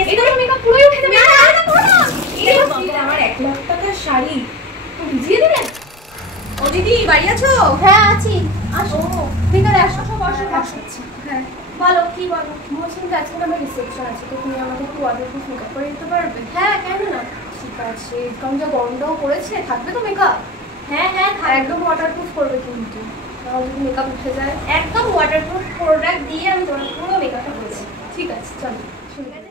এটা তো মেকআপ পুরোই উঠে যাবে। না করো না। এই বাবা আমার 1 লাখ টাকার শাড়ি ভিজিয়ে দিলেন। ও দিদি বাড়ি আছো? হ্যাঁ আছি, আসো ভিতরে আসো। বসো। হ্যাঁ বলো কি বলো? বলছিলাম যে আজকে আমার রিসেপশন আছে, তো তুমি আমাকে একটু ওয়াটারপ্রুফ মেকআপ করে দিতে পারবে? হ্যাঁ কেন না? ঠিক আছে, কারণ যা গরমটাও পড়েছে, থাকবে তো মেকআপ? হ্যাঁ একদম ওয়াটারপ্রুফ করবে কিন্তু, তাহলে যদি মেকআপ উঠে যায়। একদম ওয়াটারপ্রুফ প্রোডাক্ট দিয়ে আমি তোমার পুরো মেকআপটা করেছি। ঠিক আছে চলো শুরু করে।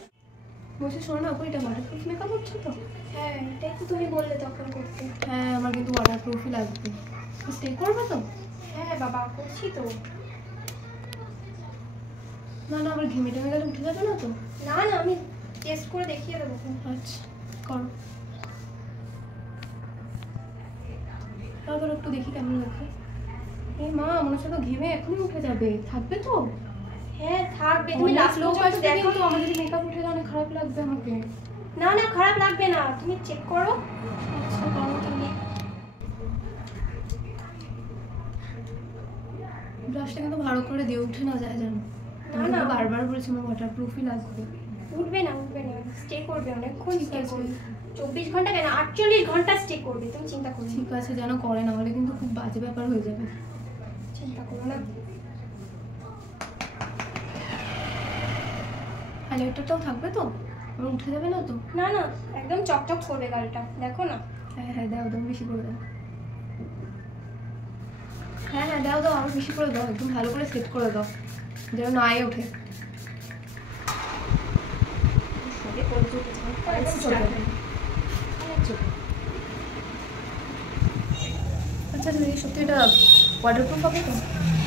বলছি শোনো না, এটা ওয়াটারপ্রুফ মেকআপ হচ্ছে তো? হ্যাঁ এটাই তো তুমি বললে তখন করতে। হ্যাঁ আমার কিন্তু ওয়াটারপ্রুফই লাগবে। স্টে করবে তো? হ্যাঁ বাবা করছি তো। না না, আমার ঘেমে টেমে গেলে উঠে যাবে না তো? না আমি টেস্ট করে দেখিয়ে দেবো। আচ্ছা করো, তারপর একটু দেখি কেমন লাগবে। এই মা মনে হচ্ছে তো ঘেমে এখনই উঠে যাবে, থাকবে তো? হ্যাঁ থাকবে, তুমি লাস্ট লোক পর্যন্ত আসবে দেখো। কিন্তু আমার যদি মেকআপ উঠে যায় অনেক খারাপ লাগবে আমাকে। না খারাপ লাগবে না, তুমি চেক করো। আচ্ছা করো তাহলে। ব্রাশটা কিন্তু ভালো করে দিয়ে উঠে না যায় জানো। না বারবার বলেছি আমার ওয়াটারপ্রুফই লাগবে। উঠবে না স্টে করবে অনেকক্ষণ। ঠিক স্টে আছে। করবে 24 ঘন্টা কেন 48 ঘন্টা স্টে করবে, তুমি চিন্তা করো। ঠিক আছে যেন করে, না হলে কিন্তু খুব বাজে ব্যাপার হয়ে যাবে। চিন্তা করো না। হাইলাইটারটাও থাকবে তো? আমার উঠে যাবে না তো? না একদম চকচক করবে গালটা, দেখো না। হ্যাঁ দাও দাও, বেশি করে দাও। হ্যাঁ দাও আরো বেশি করে দাও, একদম ভালো করে সেট করে দাও যেন না আয়ে ওঠে। আচ্ছা দিদি সত্যি এটা ওয়াটারপ্রুফ হবে তো?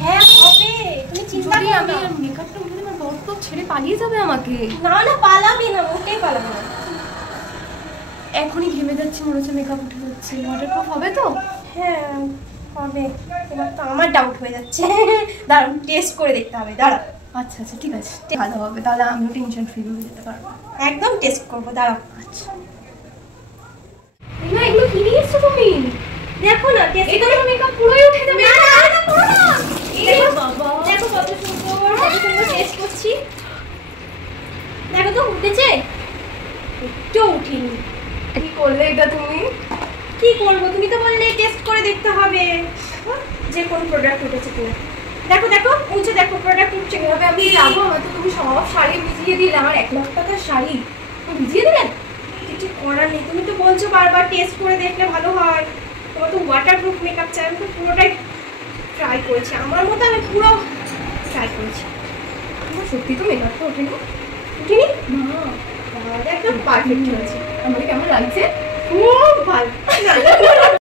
হ্যাঁ হবে, তুমি চিন্তা যদি করো আমি না। মেকআপটা উঠে আমার বর তো ছেড়ে পালিয়ে যাবে আমাকে। না পালাবে না, মোটেই পালাবে না। এখনই ঘেমে যাচ্ছে, মনে হচ্ছে মেকআপ উঠে যাচ্ছে। ওয়াটারপ্রুফ হবে তো? হ্যাঁ হবে। এবার তো আমার ডাউট হয়ে যাচ্ছে। দাঁড়াও টেস্ট করে দেখতে হবে, দাঁড়াও। আচ্ছা ঠিক আছে, ভালো হবে, তাহলে আমিও টেনশন ফ্রি হয়ে যেতে পারবো। একদম টেস্ট করবো, দাঁড়াও। আচ্ছা না, এগুলো কি নিয়ে এসছো তুমি? দেখো না টেস্ট এটা তো মেকআপ পুরোই উঠে যাবে। না করো না। এই বাবা, দেখো কত সুন্দর টেস্ট করছি। দেখো তো উঠেছে, একটু উঠিনি। কি করলে এটা তুমি? কি করবো, তুমি তো বললে টেস্ট করে দেখতে হবে যে কোন প্রোডাক্ট উঠেছে কিনা। দেখো উঠছে, দেখো প্রোডাক্ট উঠছে কিভাবে। আমি যাবো, আমার তো তুমি সব শাড়ি ভিজিয়ে দিলে, আমার 1 লাখ টাকার শাড়ি তুমি ভিজিয়ে দিলেন। কিছু করার নেই, তুমি তো বলছো বারবার টেস্ট করে দেখলে ভালো হয়। তোমার তো ওয়াটারপ্রুফ মেকআপ চাই, আমি তো পুরোটাই ট্রাই করেছি, আমার মতো আমি পুরো ট্রাই করেছি। আমার সত্যি তো মেকআপটা ওঠেনি। উঠিনি না একদম পারফেক্ট হয়েছে। আমাকে কেমন লাগছে? খুব